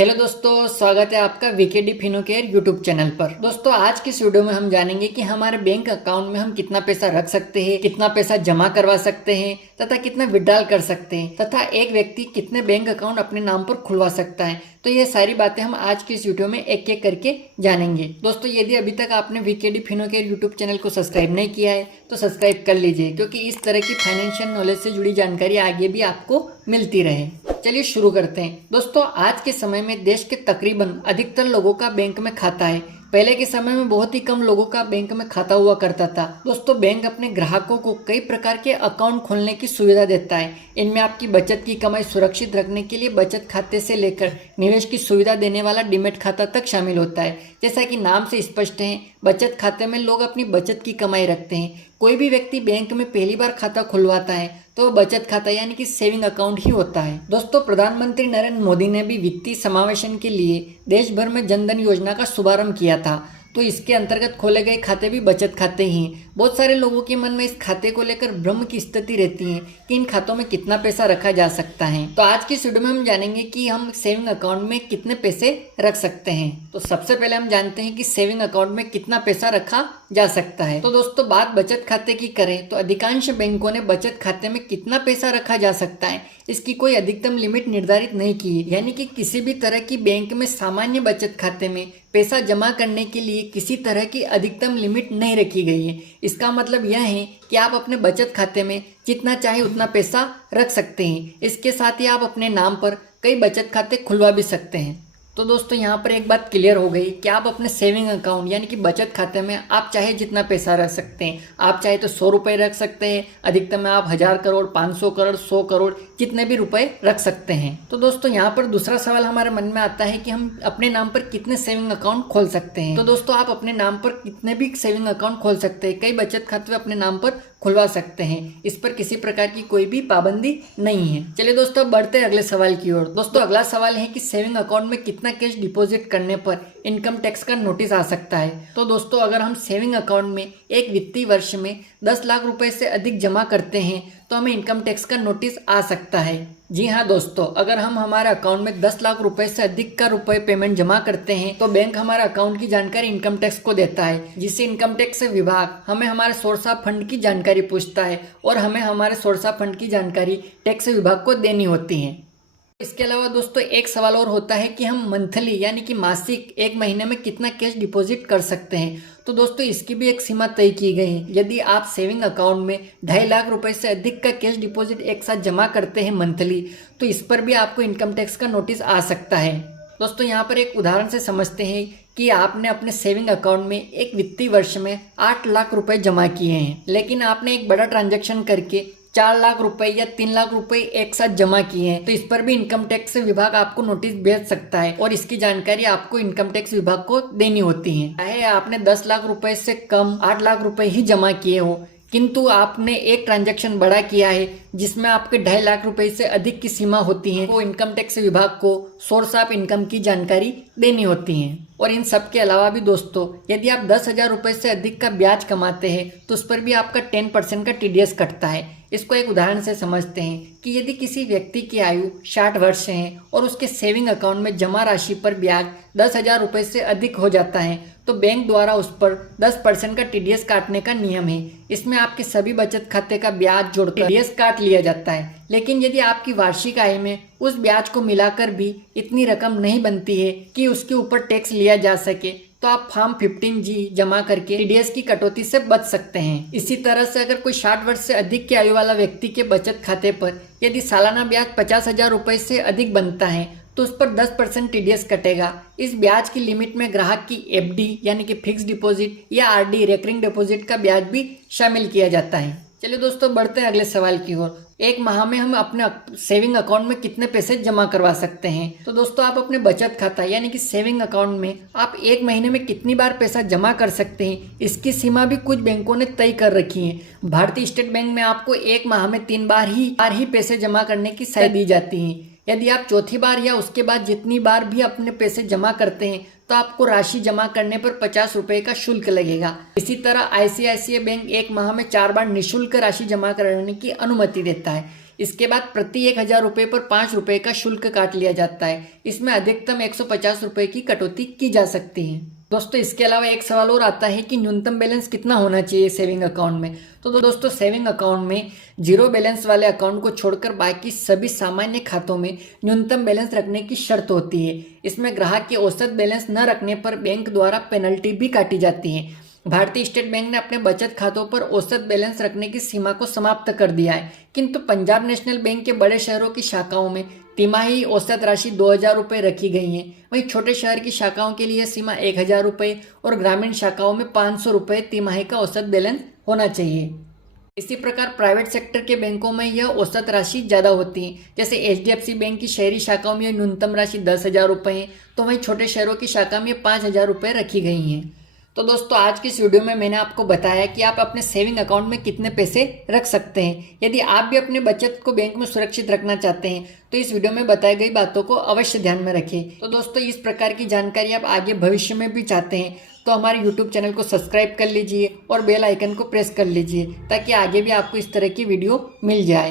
Hello दोस्तों, स्वागत है आपका वीकेडी फिनो केयर यूट्यूब चैनल पर। दोस्तों, आज की इस वीडियो में हम जानेंगे कि हमारे बैंक अकाउंट में हम कितना पैसा रख सकते हैं, कितना पैसा जमा करवा सकते हैं तथा कितना विड्रॉल कर सकते हैं तथा एक व्यक्ति कितने बैंक अकाउंट अपने नाम पर खुलवा सकता है। तो ये सारी बातें हम आज की इस वीडियो में एक एक करके जानेंगे। दोस्तों, यदि अभी तक आपने वीकेडी फिनो केयर यूट्यूब चैनल को सब्सक्राइब नहीं किया है तो सब्सक्राइब कर लीजिए, क्योंकि इस तरह की फाइनेंशियल नॉलेज से जुड़ी जानकारी आगे भी आपको मिलती रहे। चलिए शुरू करते हैं। दोस्तों, आज के समय में देश के तकरीबन अधिकतर लोगों का बैंक में खाता है। पहले के समय में बहुत ही कम लोगों का बैंक में खाता हुआ करता था। दोस्तों, बैंक अपने ग्राहकों को कई प्रकार के अकाउंट खोलने की सुविधा देता है। इनमें आपकी बचत की कमाई सुरक्षित रखने के लिए बचत खाते से लेकर निवेश की सुविधा देने वाला डीमैट खाता तक शामिल होता है। जैसा कि नाम से स्पष्ट है, बचत खाते में लोग अपनी बचत की कमाई रखते हैं। कोई भी व्यक्ति बैंक में पहली बार खाता खुलवाता है तो बचत खाता यानी कि सेविंग अकाउंट ही होता है। दोस्तों, प्रधानमंत्री नरेंद्र मोदी ने भी वित्तीय समावेशन के लिए देश भर में जनधन योजना का शुभारंभ किया था। तो इसके अंतर्गत खोले गए खाते भी बचत खाते ही हैं। बहुत सारे लोगों के मन में इस खाते को लेकर भ्रम की स्थिति रहती है कि इन खातों में कितना पैसा रखा जा सकता है। तो आज की इस वीडियो में हम जानेंगे कि हम सेविंग अकाउंट में कितने पैसे रख सकते हैं। तो सबसे पहले हम जानते हैं कि सेविंग अकाउंट में कितना पैसा रखा जा सकता है। तो दोस्तों, बात बचत खाते की करें तो अधिकांश बैंकों ने बचत खाते में कितना पैसा रखा जा सकता है इसकी कोई अधिकतम लिमिट निर्धारित नहीं की है। यानी कि किसी भी तरह की बैंक में सामान्य बचत खाते में पैसा जमा करने के लिए किसी तरह की अधिकतम लिमिट नहीं रखी गई है। इसका मतलब यह है कि आप अपने बचत खाते में जितना चाहे उतना पैसा रख सकते हैं। इसके साथ ही आप अपने नाम पर कई बचत खाते खुलवा भी सकते हैं। तो दोस्तों, यहाँ पर एक बात क्लियर हो गई कि आप अपने सेविंग अकाउंट यानी कि बचत खाते में आप चाहे जितना पैसा रख सकते हैं। आप चाहे तो 100 रुपये रख सकते हैं, अधिकतम में आप 1000 करोड़, 500 करोड़, 100 करोड़ जितने भी रुपए रख सकते हैं। तो दोस्तों, यहाँ पर दूसरा सवाल हमारे मन में आता है कि हम अपने नाम पर कितने सेविंग अकाउंट खोल सकते हैं। तो दोस्तों, आप अपने नाम पर कितने भी सेविंग अकाउंट खोल सकते हैं। कई बचत खाते अपने नाम पर खुलवा सकते हैं। इस पर किसी प्रकार की कोई भी पाबंदी नहीं है। चलिए दोस्तों, बढ़ते हैं अगले सवाल की ओर। दोस्तों, अगला सवाल है कि सेविंग अकाउंट में कितना कैश डिपॉजिट करने पर इनकम टैक्स का नोटिस आ सकता है। तो दोस्तों, अगर हम सेविंग अकाउंट में एक वित्तीय वर्ष में 10 लाख रुपए से अधिक जमा करते हैं तो हमें इनकम टैक्स का नोटिस आ सकता है। जी हाँ दोस्तों, अगर हम हमारे अकाउंट में 10 लाख रुपए से अधिक का रुपए पेमेंट जमा करते हैं तो बैंक हमारे अकाउंट की जानकारी इनकम टैक्स को देता है, जिससे इनकम टैक्स विभाग हमें हमारे सोर्स ऑफ फंड की जानकारी पूछता है और हमें हमारे सोर्स ऑफ फंड की जानकारी टैक्स विभाग को देनी होती है। इसके अलावा दोस्तों, एक सवाल और होता है कि हम मंथली यानी कि मासिक एक महीने में कितना कैश डिपॉजिट कर सकते हैं। तो दोस्तों, इसकी भी एक सीमा तय की गई है। यदि आप सेविंग अकाउंट में 2.5 लाख रुपए से अधिक का कैश डिपॉजिट एक साथ जमा करते हैं मंथली, तो इस पर भी आपको इनकम टैक्स का नोटिस आ सकता है। दोस्तों, यहाँ पर एक उदाहरण से समझते हैं कि आपने अपने सेविंग अकाउंट में एक वित्तीय वर्ष में 8 लाख रुपए जमा किए हैं, लेकिन आपने एक बड़ा ट्रांजैक्शन करके 4 लाख रुपए या 3 लाख रुपए एक साथ जमा किए हैं, तो इस पर भी इनकम टैक्स विभाग आपको नोटिस भेज सकता है और इसकी जानकारी आपको इनकम टैक्स विभाग को देनी होती है। चाहे आपने 10 लाख रुपए से कम 8 लाख रुपए ही जमा किए हो, किंतु आपने एक ट्रांजैक्शन बड़ा किया है जिसमें आपके 2.5 लाख रुपए से अधिक की सीमा होती है, वो इनकम टैक्स विभाग को सोर्स ऑफ इनकम की जानकारी देनी होती है। और इन सब के अलावा भी दोस्तों, यदि आप 10,000 रुपए से अधिक का ब्याज कमाते हैं तो उस पर भी आपका 10% का TDS कटता है। इसको एक उदाहरण से समझते हैं कि यदि किसी व्यक्ति की आयु 60 वर्ष है और उसके सेविंग अकाउंट में जमा राशि पर ब्याज 10,000 रुपए से अधिक हो जाता है तो बैंक द्वारा उस पर 10% का TDS काटने का नियम है। इसमें आपके सभी बचत खाते का ब्याज जोड़कर TDS काट लिया जाता है। लेकिन यदि आपकी वार्षिक आय में उस ब्याज को मिलाकर भी इतनी रकम नहीं बनती है कि उसके ऊपर टैक्स लिया जा सके, तो आप फॉर्म 15G जमा करके TDS की कटौती से बच सकते हैं। इसी तरह से अगर कोई 60 वर्ष से अधिक की आयु वाला व्यक्ति के बचत खाते पर यदि सालाना ब्याज 50,000 रुपए से अधिक बनता है तो उस पर 10% TDS कटेगा। इस ब्याज की लिमिट में ग्राहक की FD यानी कि फिक्स डिपॉजिट या RD रेकरिंग डिपॉजिट का ब्याज भी शामिल किया जाता है। चलिए दोस्तों, बढ़ते हैं अगले सवाल की ओर। एक माह में हम अपने सेविंग अकाउंट में कितने पैसे जमा करवा सकते हैं। तो दोस्तों, आप अपने बचत खाता यानी कि सेविंग अकाउंट में आप एक महीने में कितनी बार पैसा जमा कर सकते हैं, इसकी सीमा भी कुछ बैंकों ने तय कर रखी है। भारतीय स्टेट बैंक में आपको एक माह में 3 बार ही पैसे जमा करने की सलाह दी जाती है। यदि आप चौथी बार या उसके बाद जितनी बार भी अपने पैसे जमा करते हैं तो आपको राशि जमा करने पर 50 रुपए का शुल्क लगेगा। इसी तरह ICICI बैंक एक माह में 4 बार निःशुल्क राशि जमा कराने की अनुमति देता है। इसके बाद प्रति 1000 रुपये पर 5 रुपये का शुल्क काट लिया जाता है। इसमें अधिकतम 150 रुपये की कटौती की जा सकती है। दोस्तों इसके अलावा एक सवाल और आता है कि न्यूनतम बैलेंस कितना होना चाहिए सेविंग अकाउंट में। तो दोस्तों सेविंग अकाउंट में जीरो बैलेंस वाले अकाउंट को छोड़कर बाकी सभी सामान्य खातों में न्यूनतम बैलेंस रखने की शर्त होती है। इसमें ग्राहक के औसत बैलेंस न रखने पर बैंक द्वारा पेनल्टी भी काटी जाती है। भारतीय स्टेट बैंक ने अपने बचत खातों पर औसत बैलेंस रखने की सीमा को समाप्त कर दिया है, किंतु पंजाब नेशनल बैंक के बड़े शहरों की शाखाओं में तिमाही औसत राशि 2000 रुपये रखी गई है। वहीं छोटे शहर की शाखाओं के लिए सीमा 1000 रुपये और ग्रामीण शाखाओं में 500 रुपये तिमाही का औसत बैलेंस होना चाहिए। इसी प्रकार प्राइवेट सेक्टर के बैंकों में यह औसत राशि ज़्यादा होती है। जैसे HDFC बैंक की शहरी शाखाओं में यह न्यूनतम राशि 10,000 रुपये है, तो वहीं छोटे शहरों की शाखा में 5,000 रुपये रखी गई हैं। तो दोस्तों आज की इस वीडियो में मैंने आपको बताया कि आप अपने सेविंग अकाउंट में कितने पैसे रख सकते हैं। यदि आप भी अपने बचत को बैंक में सुरक्षित रखना चाहते हैं तो इस वीडियो में बताई गई बातों को अवश्य ध्यान में रखें। तो दोस्तों इस प्रकार की जानकारी आप आगे भविष्य में भी चाहते हैं तो हमारे YouTube चैनल को सब्सक्राइब कर लीजिए और बेल आइकन को प्रेस कर लीजिए ताकि आगे भी आपको इस तरह की वीडियो मिल जाए।